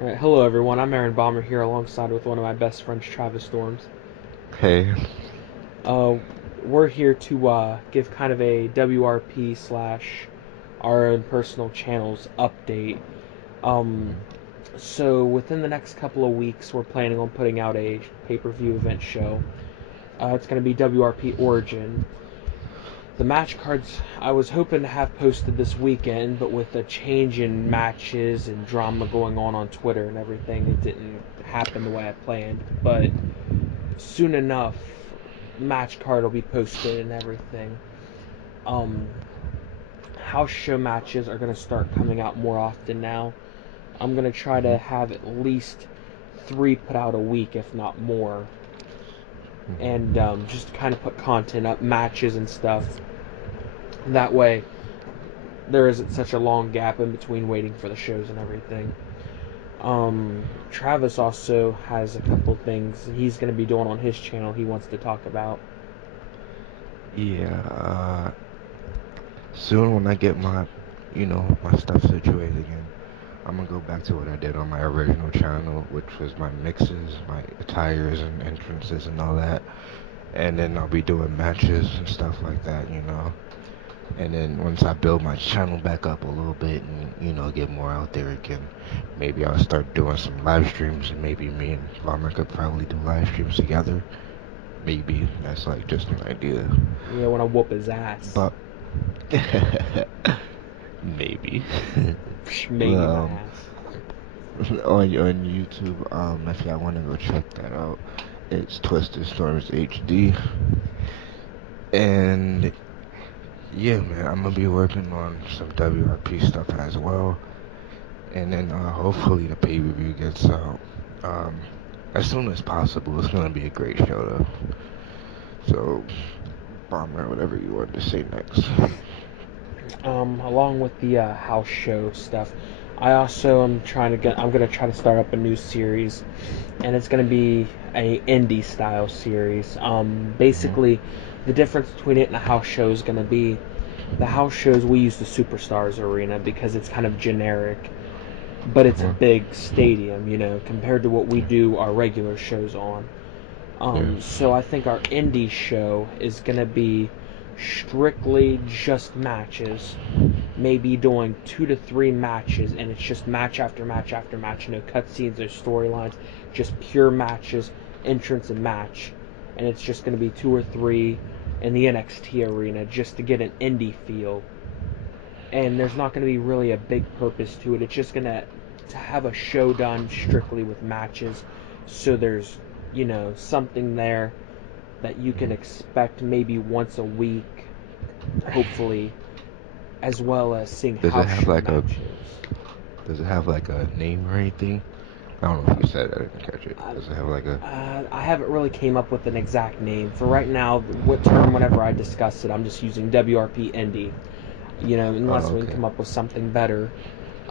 All right, hello everyone. I'm AaronBomber here alongside with one of my best friends, Travis Storms. Hey, Uh, we're here to give kind of a WRP slash our own personal channels update. Um, so within the next couple of weeks, we're planning on putting out a pay-per-view event show. It's going to be WRP Origin. The match cards I was hoping to have posted this weekend, but with a change in matches and drama going on Twitter and everything, it didn't happen the way I planned. But soon enough, match card will be posted and everything. Um, House show matches are going to start coming out more often now. I'm going to try to hmm have at least three put out a week, if not more, and hmm just kind of put content up, matches and stuff. That way, there isn't such a long gap in between waiting for the shows and everything. Travis also has a couple things he's going to be doing on his channel he wants to talk about. yeah. Soon when I get my stuff situated again, I'm gonna go back to what I did on my original channel, which was my mixes, my attires and entrances and all that. And then I'll be doing matches and stuff like that. And then once I build my channel back up a little bit and get more out there again, maybe I'll start doing some live streams, and maybe me and Bomber could probably do live streams together. Maybe that's like just an idea. You know, want to whoop his ass. But maybe. Maybe my Well, ass. on YouTube, if y'all want to go check that out, it's Twisted Storms HD. And yeah, man, I'm gonna be working on some WRP stuff as well. And then hopefully the pay per view gets out um, as soon as possible. It's gonna be a great show though. So, Bomber, whatever you want to say next. Along with the house show stuff, I also am trying to get. I'm gonna try to start up a new series, and it's gonna be a indie style series. hmm Basically, the difference between it and a house show is gonna be the house shows we use the Superstars Arena because it's kind of generic, but it's a hmm big stadium, compared to what we do our regular shows on. Yeah. So I think our indie show is gonna be strictly just matches, maybe doing 2 to 3 matches, and it's just match after match after match. No cutscenes or storylines, just pure matches, entrance and match, and it's just gonna be 2 or 3 in the NXT arena just to get an indie feel. And there's not gonna be really a big purpose to it. It's just gonna to have a show done strictly with matches, so there's something there that you can hmm expect maybe once a week, hopefully, as well as seeing Does it house have show like a matches. Does it have like a name or anything? I don't know if you said it. I didn't catch it. I, Does it have like a? I haven't really came up with an exact name for right now. What term? Whenever I discuss it, I'm just using WRP Indie. Oh, Unless we can okay. come up with something better.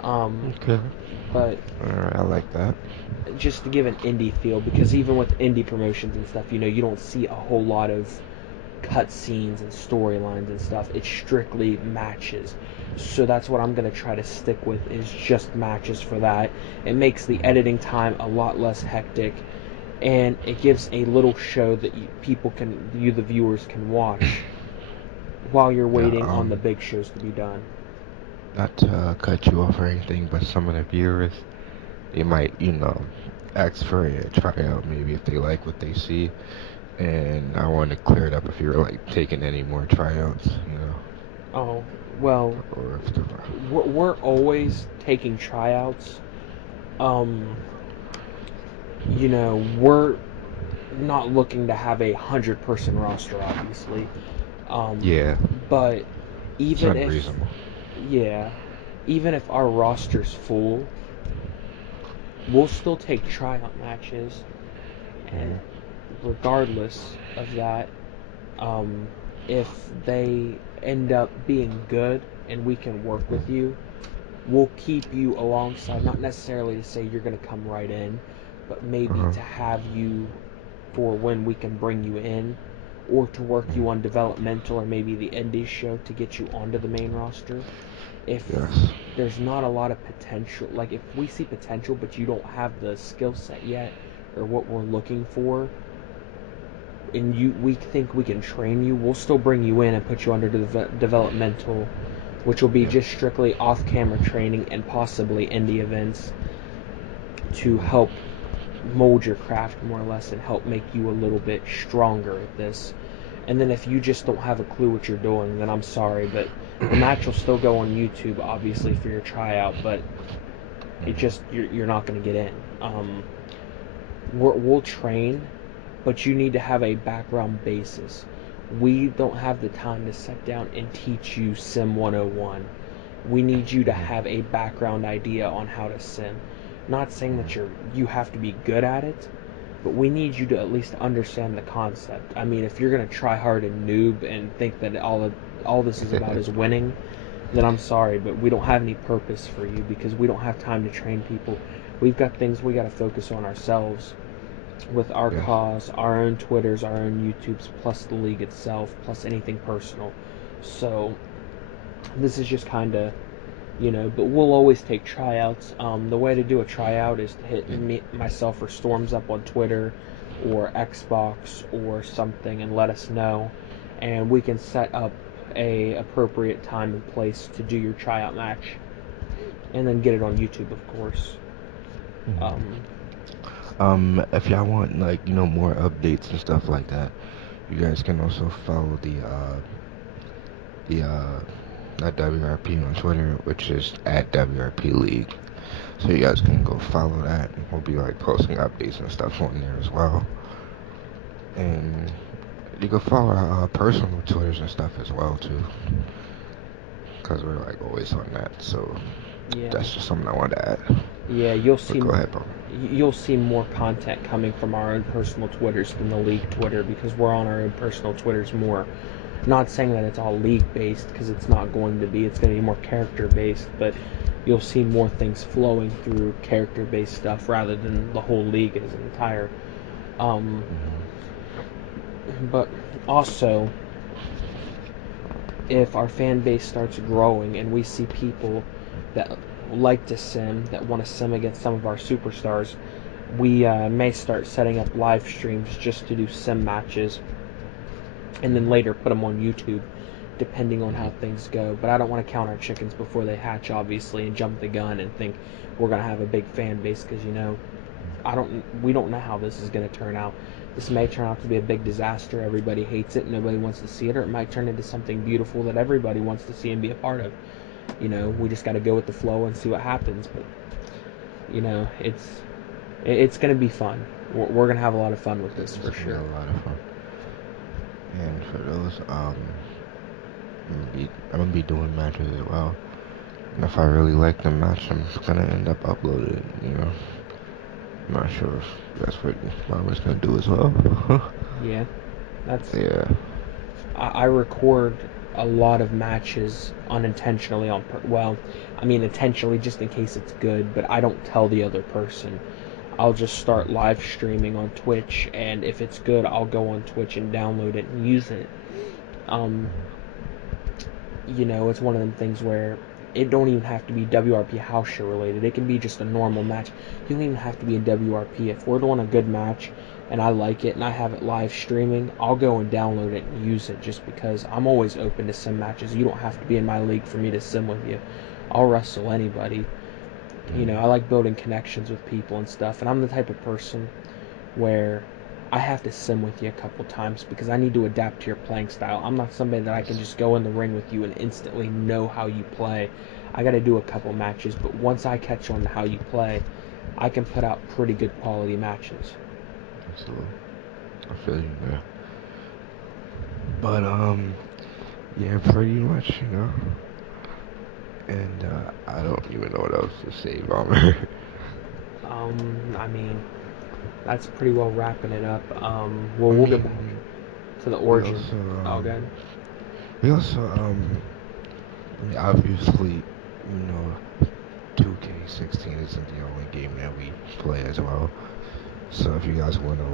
Um, Okay. but All right. I like that. just to give an indie feel, because even with indie promotions and stuff, you don't see a whole lot of cutscenes and storylines and stuff. It's strictly matches. So that's what I'm gonna try to stick with is just matches for that. It makes the hmm editing time a lot less hectic, and it gives a little show that people can, the viewers can watch while you're Yeah. waiting on the big shows to be done. Not to cut you off or anything, but some of the viewers, they might, ask for a tryout maybe if they like what they see. And I want to clear it up if you're like taking any more tryouts. Oh, well, Or if the we're always taking tryouts. Um, we're not looking to have a 100-person roster, obviously. Um, yeah, but it's even if, unreasonable. yeah, even if our roster's full, we'll still take tryout matches. And hmm regardless of that, um, if they end up being good and we can work with you, we'll keep you alongside. Not necessarily to say you're going to come right in, but maybe Uh-huh. to have you for when we can bring you in. or to work you on developmental or maybe the indie show to get you onto the main roster. If Yes. there's not a lot of potential, like if we see potential but you don't have the skill set yet or what we're looking for, and we think we can train you, we'll still bring you in and put you under the developmental, which will be Yeah. just strictly off-camera training and possibly indie events to help mold your craft more or less and help make you a little bit stronger at this. And then if you just don't have a clue what you're doing, then I'm sorry, but the match will still go on YouTube, obviously, for your tryout, but it just you're not going to get in. We'll train, but you need to have a background basis. We don't have the time to sit down and teach you Sim 101. We need you to have a background idea on how to sim. Not saying that you have to be good at it, but we need you to at least understand the concept. I mean, if you're gonna try hard and noob and think that all this is about is winning, then I'm sorry, but we don't have any purpose for you because we don't have time to train people. We've got things we got to focus on ourselves with our Yes. cause, our own Twitters, our own YouTubes, plus the league itself, plus anything personal. So this is just kind of, but we'll always take tryouts. The way to do a tryout is to hit myself or Storms up on Twitter or Xbox or something and let us know, and we can set up a appropriate time and place to do your tryout match, and then get it on YouTube, of course. If y'all want more updates and stuff like that, you guys can also follow not WRP on Twitter, which is at WRP League. So you guys can go follow that. We'll be posting updates and stuff on there as well. And you can follow our personal Twitters and stuff as well too, because we're always on that. So Yeah. that's just something I wanted to add. Yeah, you'll But see. go ahead, bro. You'll see more content coming from our own personal Twitters than the league Twitter because we're on our own personal Twitters more. Not saying that it's all league based because it's not going to be. It's going to be more character based, but you'll see more things flowing through character based stuff rather than the whole league as an entire. But also, if our fan base starts growing and we see people that like to sim, that want to sim against some of our superstars, we may start setting up live streams just to do sim matches and then later put them on YouTube depending on how things go. But I don't want to count our chickens before they hatch, obviously, and jump the gun and think we're going to have a big fan base because, we don't know how this is going to turn out. This may turn out to be a big disaster. Everybody hates it. Nobody wants to see it. Or it might turn into something beautiful that everybody wants to see and be a part of. We just got to go with the flow and see what happens. But, it's going to be fun. We're going to have a lot of fun with this for sure. A lot of fun. And for those, I'm gonna be doing matches as well. And if I really like the match, I'm gonna end up uploading it. I'm not sure if that's what Barbara's gonna do as well. Yeah, Yeah. I record a lot of matches unintentionally intentionally just in case it's good, but I don't tell the other person. I'll just start live streaming on Twitch, and if it's good, I'll go on Twitch and download it and use it. It's one of them things where it don't even have to be WRP house show related. It can be just a normal match. You don't even have to be in WRP. If we're doing a good match and I like it and I have it live streaming, I'll go and download it and use it just because I'm always open to sim matches. You don't have to be in my league for me to sim with you. I'll wrestle anybody. I like building connections with people and stuff, and I'm the type of person where I have to sim with you a couple times because I need to adapt to your playing style. I'm not somebody that I can just go in the ring with you and instantly know how you play. I got to do a couple matches, but once I catch on to how you play, I can put out pretty good quality matches. Absolutely. I feel you there. But yeah, pretty much, And I don't even know what else to say, Bomber. I mean, that's pretty well wrapping it up. We'll get back to the origin. Good. We also, obviously, 2K16 isn't the only game that we play as well. So if you guys want to,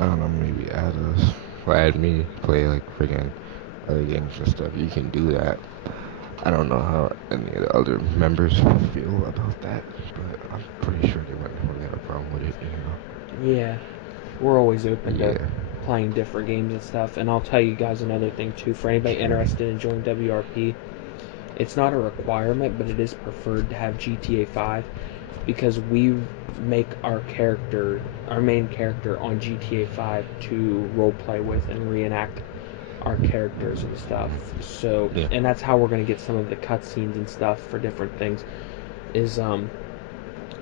I don't know, maybe add us add me, play like freaking other games and stuff. You can do that. I don't know how any of the other members feel about that, but I'm pretty sure they wouldn't really have a problem with it, Yeah, we're always open to Yeah. playing different games and stuff. And I'll tell you guys another thing too. For anybody Sure. interested in joining WRP, it's not a requirement, but it is preferred to have GTA 5 because we make our main character on GTA 5 to roleplay with and reenact our characters and stuff. So, Yeah. and that's how we're going to get some of the cutscenes and stuff for different things. Is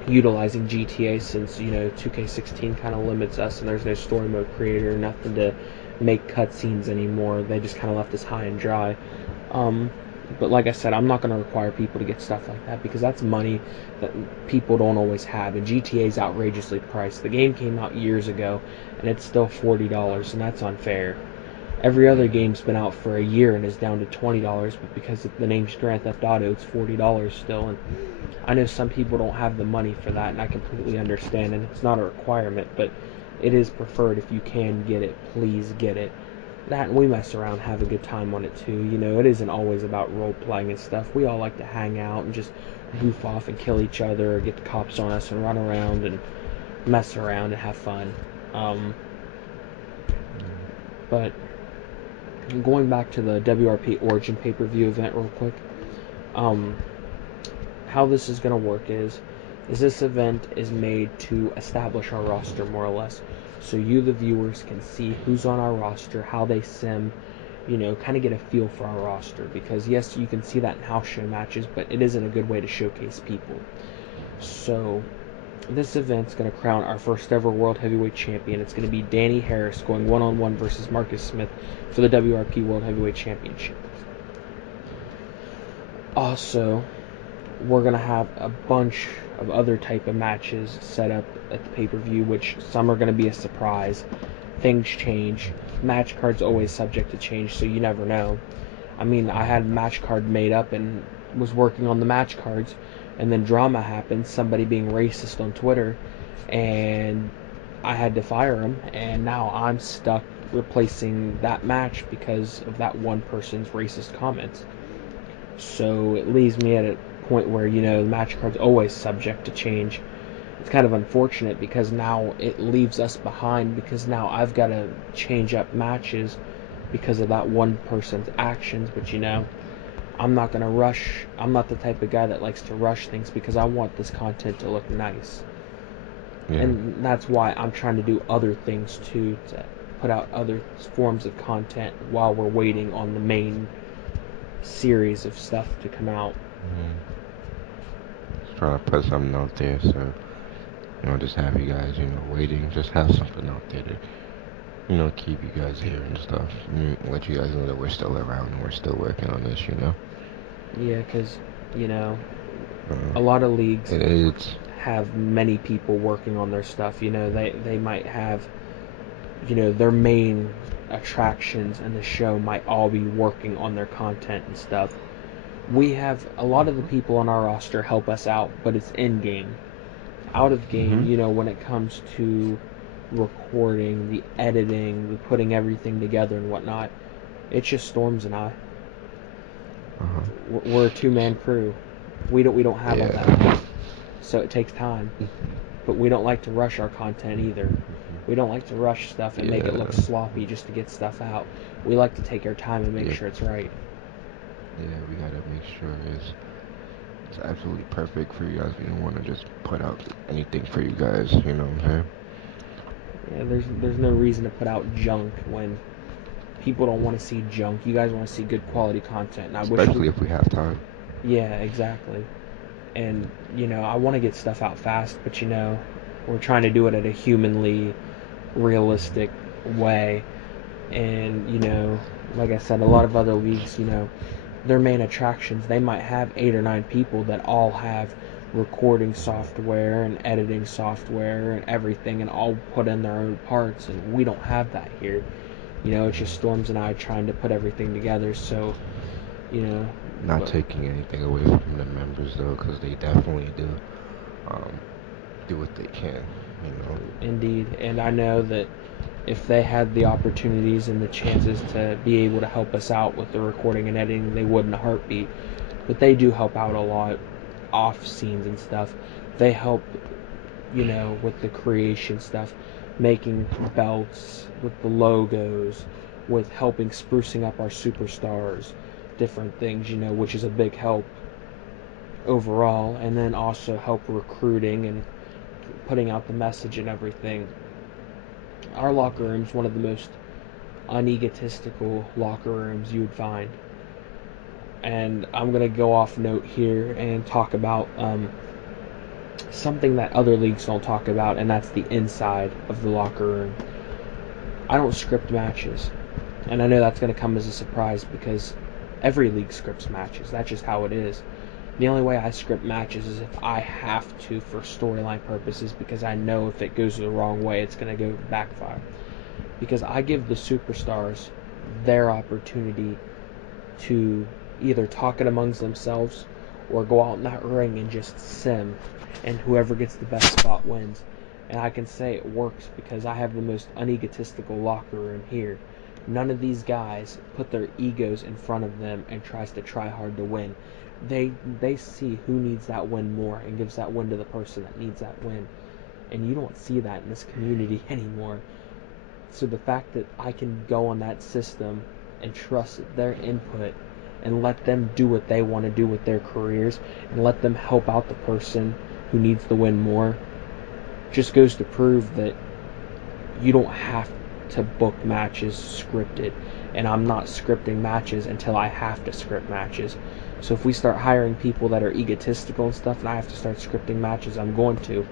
utilizing GTA since 2K16 kind of limits us and there's no story mode creator, nothing to make cutscenes anymore. They just kind of left us high and dry. Um, but like I said, I'm not going to require people to get stuff like that because that's money that people don't always have. And GTA is outrageously priced. The game came out years ago and it's still $40, and that's unfair. Every other game's been out for a year and is down to $20, but because the name's Grand Theft Auto, it's $40 still. And I know some people don't have the money for that, and I completely understand. And it's not a requirement, but it is preferred if you can get it. Please get it. That and we mess around, have a good time on it too. It isn't always about role playing and stuff. We all like to hang out and just goof off and kill each other, or get the cops on us and run around and mess around and have fun. But going back to the WRP Origin pay-per-view event real quick, how this is going to work is this event is made to establish our roster more or less, so you the viewers can see who's on our roster, how they sim, kind of get a feel for our roster, because yes, you can see that in house show matches, but it isn't a good way to showcase people. So this event's going to crown our first ever World Heavyweight Champion. It's going to be Danny Harris going one-on-one versus Marcus Smith for the WRP World Heavyweight Championship. Also, we're going to have a bunch of other type of matches set up at the pay-per-view, which some are going to be a surprise. Things change. Match card's always subject to change, so you never know. I mean, I had a match card made up and was working on the match cards, and then drama happened, somebody being racist on Twitter, and I had to fire him, and now I'm stuck replacing that match because of that one person's racist comments. So it leaves me at a point where, the match card's always subject to change. It's kind of unfortunate because now it leaves us behind, because now I've got to change up matches because of that one person's actions. But I'm not going to rush. I'm not the type of guy that likes to rush things because I want this content to look nice. Yeah. And that's why I'm trying to do other things too, to put out other forms of content while we're waiting on the main series of stuff to come out. Just trying to put something out there, so just have you guys, waiting. Just have something out there to, keep you guys here and stuff. And let you guys know that we're still around and we're still working on this. Yeah, because a lot of leagues have many people working on their stuff. They might have their main attractions, and the show might all be working on their content and stuff. We have a lot of the people on our roster help us out, but it's in game. Out of game, when it comes to recording, the editing, the putting everything together and whatnot, it's just Storms and I. We're a two-man crew. We don't have all that, so it takes time. But we don't like to rush our content either. We don't like to rush stuff and make it look sloppy just to get stuff out. We like to take our time and make sure it's right. Yeah, we gotta make sure it's absolutely perfect for you guys. We don't want to just put out anything for you guys. You know what I'm saying? Yeah, there's no reason to put out junk when people don't want to see junk. You guys want to see good quality content, and Especially if we have time. Yeah, exactly. And I want to get stuff out fast, but we're trying to do it at a humanly realistic way. And like I said, a lot of other leagues, their main attractions, they might have 8 or 9 people that all have recording software and editing software and everything, and all put in their own parts, and we don't have that here. It's just Storms and I trying to put everything together. So not taking anything away from the members though, because they definitely do what they can. Indeed. And I know that if they had the opportunities and the chances to be able to help us out with the recording and editing, they would in a heartbeat. But they do help out a lot off scenes and stuff. They help, with the creation stuff, making belts, with the logos, with helping sprucing up our superstars, different things, which is a big help overall, and then also help recruiting and putting out the message and everything. Our locker room is one of the most unegotistical locker rooms you would find. And I'm going to go off note here and talk about something that other leagues don't talk about, and that's the inside of the locker room. I don't script matches. And I know that's going to come as a surprise because every league scripts matches. That's just how it is. The only way I script matches is if I have to for storyline purposes, because I know if it goes the wrong way, it's going to go backfire. Because I give the superstars their opportunity to either talk it amongst themselves or go out in that ring and just sim, and whoever gets the best spot wins. And I can say it works because I have the most unegotistical locker room here. None of these guys put their egos in front of them and tries to try hard to win. They see who needs that win more and gives that win to the person that needs that win. And you don't see that in this community anymore. So the fact that I can go on that system and trust their input and let them do what they want to do with their careers and let them help out the person who needs the win more just goes to prove that you don't have to book matches scripted. And I'm not scripting matches until I have to script matches. So if we start hiring people that are egotistical and stuff and I have to start scripting matches, I'm going to.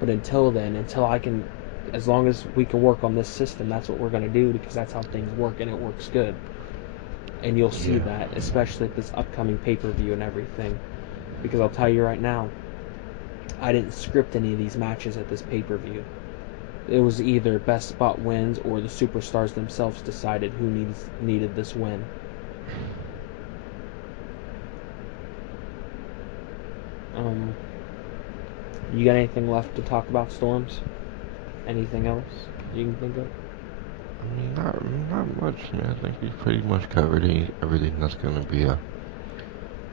But until then, until I can, as long as we can work on this system, that's what we're going to do, because that's how things work and it works good. And you'll see that, especially at this upcoming pay-per-view and everything. Because I'll tell you right now, I didn't script any of these matches at this pay-per-view. It was either best spot wins or the superstars themselves decided who needed this win. You got anything left to talk about, Storms? Anything else you can think of? I mean, not much, man. I think we pretty much covered everything that's gonna be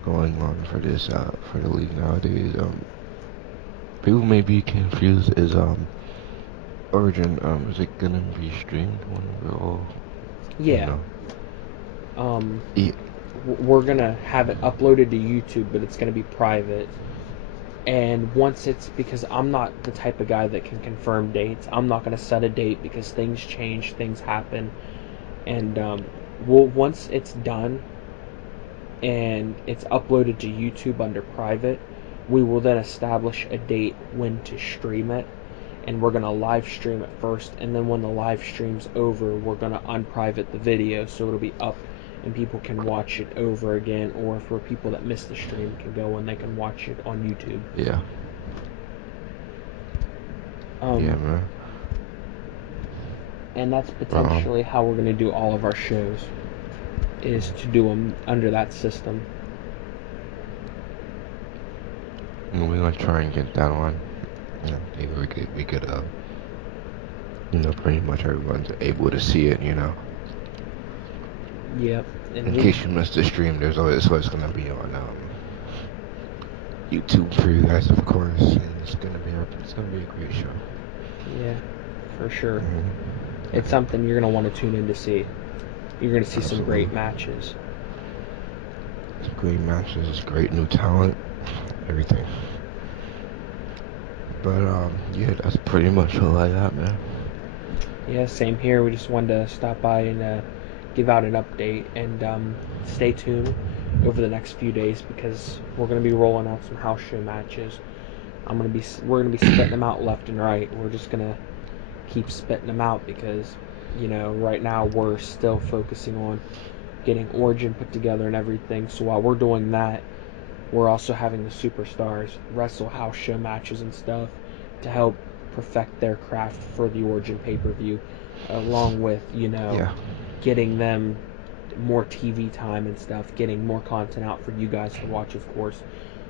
going on for this for the league nowadays. People may be confused. Is Origin is it gonna be streamed when we're all? Yeah. We're gonna have it uploaded to YouTube, but it's gonna be private. And once it's, because I'm not the type of guy that can confirm dates, I'm not going to set a date because things change, things happen. And once it's done and it's uploaded to YouTube under private, we will then establish a date when to stream it. And we're going to live stream it first. And then when the live stream's over, we're going to unprivate the video so it'll be up and people can watch it over again, or for people that missed the stream can go and they can watch it on YouTube. Yeah. Yeah, man. And that's potentially how we're going to do all of our shows, is to do them under that system. We're going to try and get that on. Maybe we could pretty much everyone's able to see it, Yep. In case you missed the stream, it's always going to be on YouTube for you guys, of course. And it's going to be a great show. Yeah, for sure. Mm-hmm. It's something you're going to want to tune in to see. You're going to see some great matches. Some great matches, great new talent, everything. But yeah, that's pretty much all I got, man. Yeah, same here. We just wanted to stop by and give out an update, and stay tuned over the next few days because we're going to be rolling out some house show matches. We're going to be spitting them out left and right. We're just going to keep spitting them out because, right now we're still focusing on getting Origin put together and everything. So while we're doing that, we're also having the superstars wrestle house show matches and stuff to help perfect their craft for the Origin pay-per-view, along with, getting them more TV time and stuff, getting more content out for you guys to watch, of course,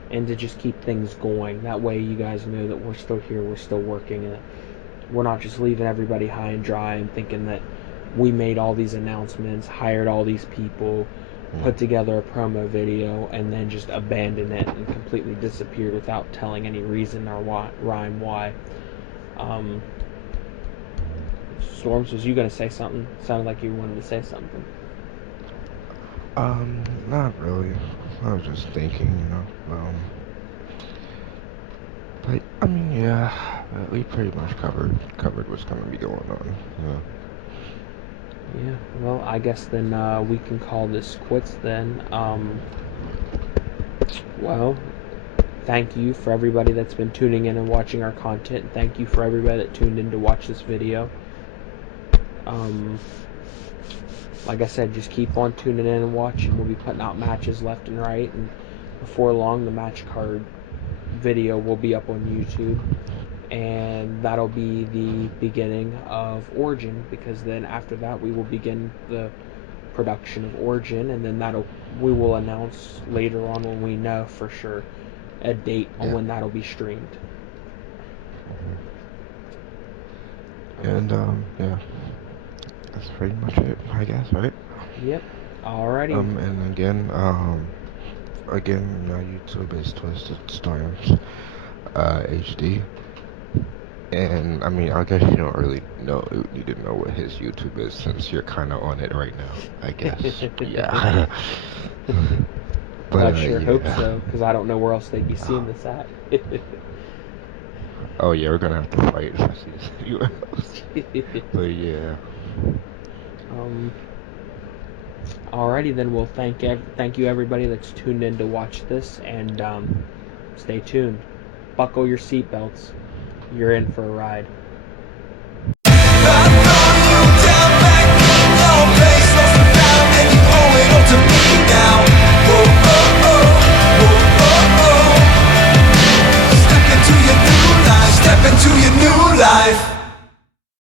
and to just keep things going. That way you guys know that we're still here, we're still working, we're not just leaving everybody high and dry and thinking that we made all these announcements, hired all these people, put together a promo video, and then just abandon it and completely disappeared without telling any reason or rhyme why. Storms, was you going to say something? Sounded like you wanted to say something. Not really. I was just thinking, but I mean, yeah, we pretty much covered what's gonna be going on. Yeah, well, I guess then we can call this quits then. Well, thank you for everybody that's been tuning in and watching our content. Thank you for everybody that tuned in to watch this video. Like I said, just keep on tuning in and watching. We'll be putting out matches left and right, and before long, the match card video will be up on YouTube, and that'll be the beginning of Origin, because then after that we will begin the production of Origin, and then we will announce later on when we know for sure a date on when that'll be streamed. And yeah, that's pretty much it, I guess, right? Yep. Alrighty. And again, YouTube is Twisted Storms HD. And I mean, I guess you don't really need to know what his YouTube is since you're kind of on it right now, I guess. Yeah. But I sure hope so, because I don't know where else they'd be seeing this at. Oh yeah, we're gonna have to fight if I see this anywhere else. But yeah. Alrighty then, well thank you everybody that's tuned in to watch this, and stay tuned. Buckle your seatbelts. You're in for a ride.